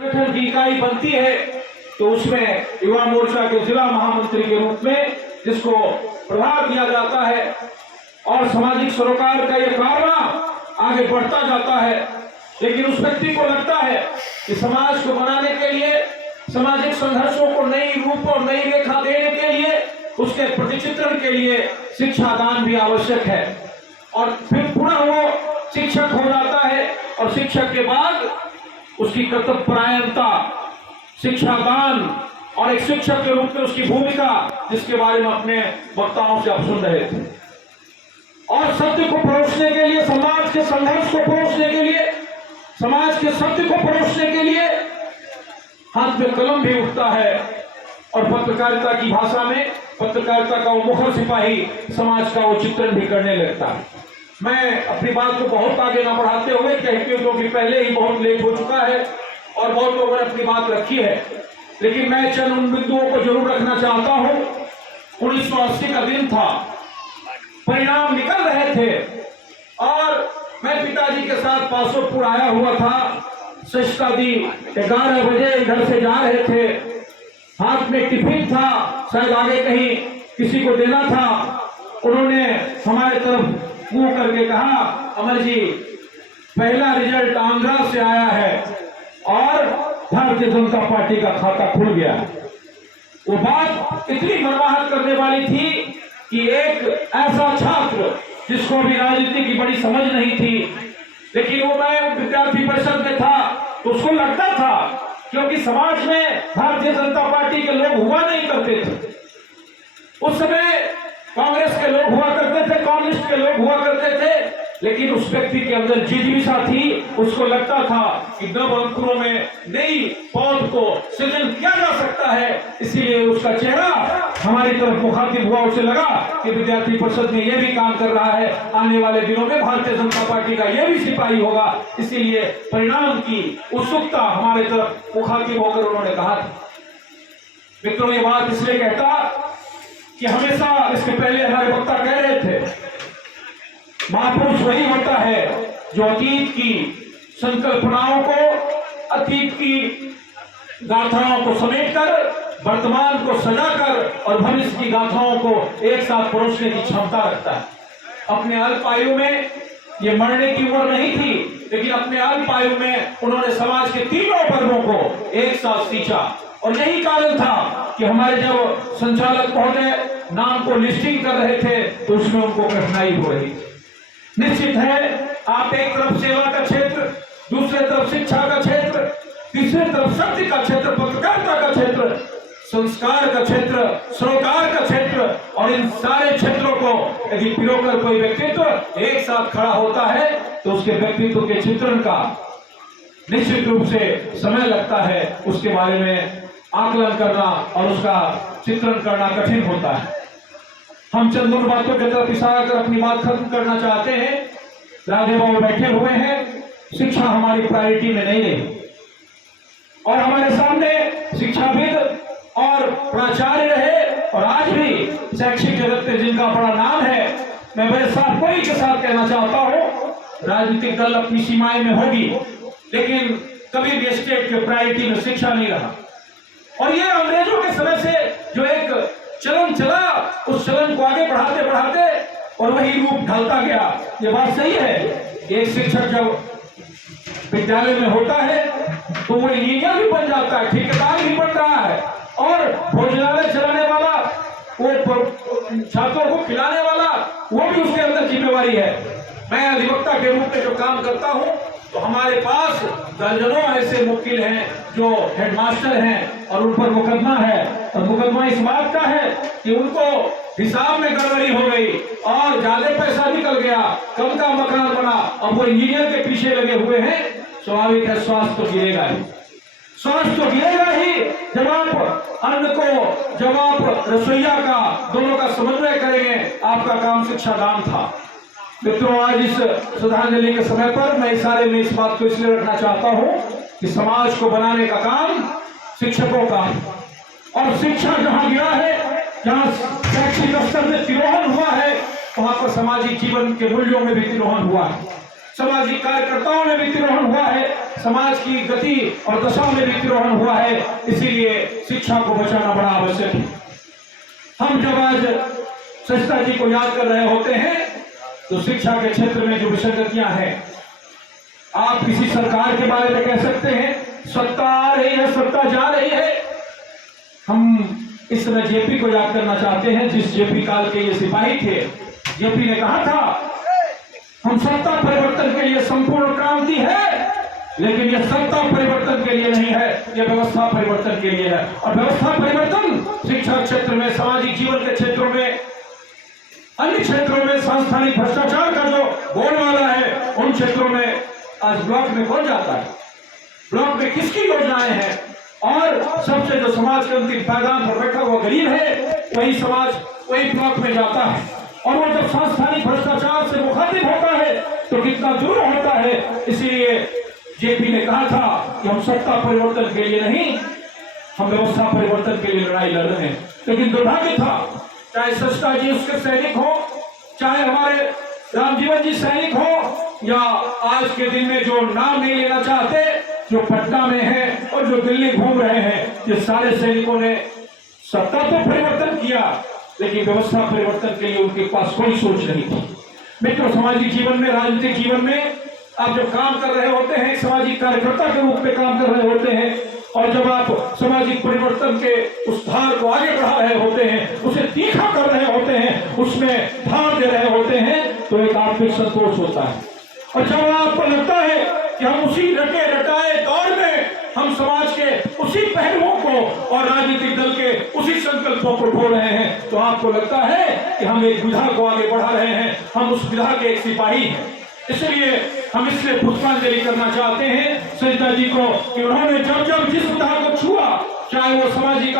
संगठन की इकाई बनती है तो उसमें युवा मोर्चा के जिला महामंत्री के रूप में जिसको प्रभार दिया जाता है और सामाजिक सरोकार का यह कारवां आगे बढ़ता जाता है। लेकिन उस व्यक्ति को लगता है कि समाज को बनाने के लिए, सामाजिक संघर्षों को नई रूप और नई रेखा देने के लिए, उसके प्रतिचित्रण के लिए शिक्षा दान भी आवश्यक है। और फिर पुनः वो शिक्षक हो जाता है और शिक्षक के बाद उसकी कर्तव्यपरायणता, शिक्षा दान और एक शिक्षक के रूप में उसकी भूमिका, जिसके बारे में अपने वक्ताओं से आप सुन रहे थे। और सत्य को परोसने के लिए, समाज के संघर्ष को परोसने के लिए, समाज के सत्य को परोसने के लिए हाथ में कलम भी उठता है और पत्रकारिता की भाषा में पत्रकारिता का वो मुखर सिपाही समाज का वो चित्रण भी करने लगता है। मैं अपनी बात को बहुत आगे न बढ़ाते हुए, क्योंकि पहले ही बहुत लेट हो चुका है और बहुत लोगों ने अपनी बात रखी है, लेकिन मैं चंद उन बिंदुओं को जरूर रखना चाहता हूं। 1980 का दिन था, परिणाम निकल रहे थे और मैं पिताजी के साथ पासोपुर आया हुआ था। सस्ता दी 11 बजे इधर से जा रहे थे, हाथ में टिफिन था, शायद आगे कहीं किसी को देना था। उन्होंने हमारे तरफ मुंह करके कहा, अमर जी पहला रिजल्ट आंध्रा से आया है और भारतीय जनता पार्टी का खाता खुल गया। वो बात इतनी मर्माहत करने वाली थी कि एक ऐसा छात्र जिसको भी राजनीति की बड़ी समझ नहीं थी, लेकिन वो मैं विद्यार्थी परिषद में था, तो उसको लगता था, क्योंकि समाज में भारतीय जनता पार्टी के लोग हुआ नहीं करते थे। उस समय कांग्रेस के लोग हुआ करते थे, कम्युनिस्ट के लोग हुआ करते थे, लेकिन उस व्यक्ति के अंदर जिज्ञासा थी। उसको लगता था कि नव अंकुरों में नई पौध को सृजन किया जा सकता है। इसीलिए उसका चेहरा हमारी तरफ मुखातिब हुआ। उसे लगा कि विद्यार्थी परिषद में यह भी काम कर रहा है, आने वाले दिनों में भारतीय जनता पार्टी का यह भी सिपाही होगा। इसीलिए परिणाम की उत्सुकता हमारे तरफ मुखातिब होकर उन्होंने कहा था। मित्रों, ये बात इसलिए कहता कि हमेशा इसके पहले हमारे वक्ता कह रहे थे, महापुरुष वही होता है जो अतीत की संकल्पनाओं को, अतीत की गाथाओं को समेटकर, वर्तमान को सजाकर और भविष्य की गाथाओं को एक साथ परोसने की क्षमता रखता है। अपने अल्प आयु में, ये मरने की उम्र नहीं थी, लेकिन अपने अल्प आयु में उन्होंने समाज के तीनों वर्गों को एक साथ सींचा। और यही कारण था कि हमारे जब संचालक महोदय नाम को लिस्टिंग कर रहे थे तो उसमें उनको कठिनाई हो रही थी। निश्चित है, आप एक तरफ सेवा का क्षेत्र, दूसरे तरफ शिक्षा का क्षेत्र, तीसरे तरफ सत्य का क्षेत्र, पत्रकारिता का क्षेत्र, संस्कार का क्षेत्र, सरोकार का क्षेत्र, और इन सारे क्षेत्रों को यदि पिरोकर कोई व्यक्तित्व एक साथ खड़ा होता है तो उसके व्यक्तित्व के चित्रण का निश्चित रूप से समय लगता है। उसके बारे में आकलन करना और उसका चित्रण करना कठिन होता है। हम चंद उन बातों की तरफ इशारा कर अपनी बात खत्म करना चाहते हैं। राधे बाबू बैठे हुए हैं, शिक्षा हमारी प्रायोरिटी में नहीं रही और हमारे सामने शिक्षाविद और प्राचार्य रहे और आज भी शैक्षिक जगत में जिनका बड़ा नाम है। मैं बड़े साफ कोई के साथ कहना चाहता हूँ, राजनीतिक दल अपनी सीमाएं में होगी, लेकिन कभी भी स्टेट के प्रायोरिटी में शिक्षा नहीं रहा। और ये अंग्रेजों के समय से जो एक चलन चला, उस चलन को आगे बढ़ाते बढ़ाते और वही रूप ढलता गया। ये बात सही है, एक शिक्षक जब विद्यालय में होता है तो वो इंजीनियर भी बन जाता है, ठेकेदार भी बन रहा है, और भोजनालय चलाने वाला, वो छात्रों को खिलाने वाला, वो भी उसके अंदर जिम्मेवारी है। मैं अधिवक्ता के रूप में जो काम करता हूँ तो हमारे पास दर्जनों ऐसे मुवक्किल हैं जो हेडमास्टर हैं और उन पर मुकदमा है, और मुकदमा इस बात का है कि उनको हिसाब में गड़बड़ी हो गई और ज्यादा पैसा निकल गया, कम का मकान बना, अब वो इंजीनियर के पीछे लगे हुए हैं। स्वाभाविक है, स्वास्थ्य तो गिरेगा ही, स्वास्थ्य तो गिरेगा ही। जब आप अन्न को, जब आप रसोईया का, दोनों का समन्वय करेंगे, आपका काम शिक्षा दान था। मित्रों, आज इस श्रद्धांजलि के समय पर मैं इशारे में इस बात को इसलिए रखना चाहता हूं कि समाज को बनाने का काम शिक्षकों का है, और शिक्षा जहां गिरा है, जहां शैक्षिक स्तर में तिरोहन हुआ है, वहां पर सामाजिक जीवन के मूल्यों में भी तिरोहन हुआ है। सामाजिक कार्यकर्ताओं में भी तिरोहन हुआ है, समाज की गति और दशा में भी तिरोहन हुआ है। इसीलिए शिक्षा को बचाना बड़ा आवश्यक है। हम जब आज सरिता जी को याद कर रहे होते हैं तो शिक्षा के क्षेत्र में जो विसंगतियां हैं, आप किसी सरकार के बारे में कह सकते हैं सत्ता आ रही है, सत्ता जा रही है। हम इस समय जेपी को याद करना चाहते हैं, जिस जेपी काल के ये सिपाही थे। जेपी ने कहा था हम सत्ता परिवर्तन के लिए संपूर्ण क्रांति है, लेकिन यह सत्ता परिवर्तन के लिए नहीं है, यह व्यवस्था परिवर्तन के लिए है। और व्यवस्था परिवर्तन शिक्षा क्षेत्र में, सामाजिक जीवन के क्षेत्रों में, अन्य क्षेत्रों में सांस्थानिक भ्रष्टाचार का जो बोलबाला है, उन क्षेत्रों में आज ब्लॉक में कौन जाता है, ब्लॉक में किसकी योजनाएं हैं, और सबसे जो समाज के अंतिम पायदान पर बैठा हुआ गरीब है, वही समाज वही ब्लॉक में जाता है। और वो जब सांस्थानिक भ्रष्टाचार से मुखातिब होता है तो कितना दूर होता है। इसीलिए जेपी ने कहा था कि हम सत्ता परिवर्तन के लिए नहीं, हम व्यवस्था परिवर्तन के लिए लड़ाई लड़ रहे हैं। लेकिन दुर्भाग्य था, चाहे सरिता जी उसके सैनिक हो, चाहे हमारे रामजीवन जी सैनिक हो, या आज के दिन में जो नाम नहीं लेना चाहते, जो पटना में है और जो दिल्ली घूम रहे हैं, ये सारे सैनिकों ने सत्ता तो परिवर्तन किया, लेकिन व्यवस्था परिवर्तन के लिए उनके पास कोई सोच नहीं थी। मित्रों, सामाजिक जीवन में, राजनीतिक जीवन में आप जब काम कर रहे होते हैं, सामाजिक कार्यकर्ता के रूप में काम कर रहे होते हैं, और जब आप सामाजिक परिवर्तन के उस धार को आगे बढ़ा रहे होते हैं, उसे तीखा कर रहे होते हैं, उसमें धार दे रहे होते हैं, तो एक आत्मिक संतोष होता है। और जब आपको लगता है कि हम उसी रटे रटाए दौर में हम समाज के उसी पहलुओं को और राजनीतिक दल के उसी संकल्पों को ढो रहे हैं, तो आपको लगता है कि हम एक विधा को आगे बढ़ा रहे हैं, हम उस विधा के एक सिपाही हैं। इसलिए हम इसलिए पुष्पांजलि करना चाहते हैं सरिता जी को कि उन्होंने जब जब जिस विधा को छुआ, चाहे वो सामाजिक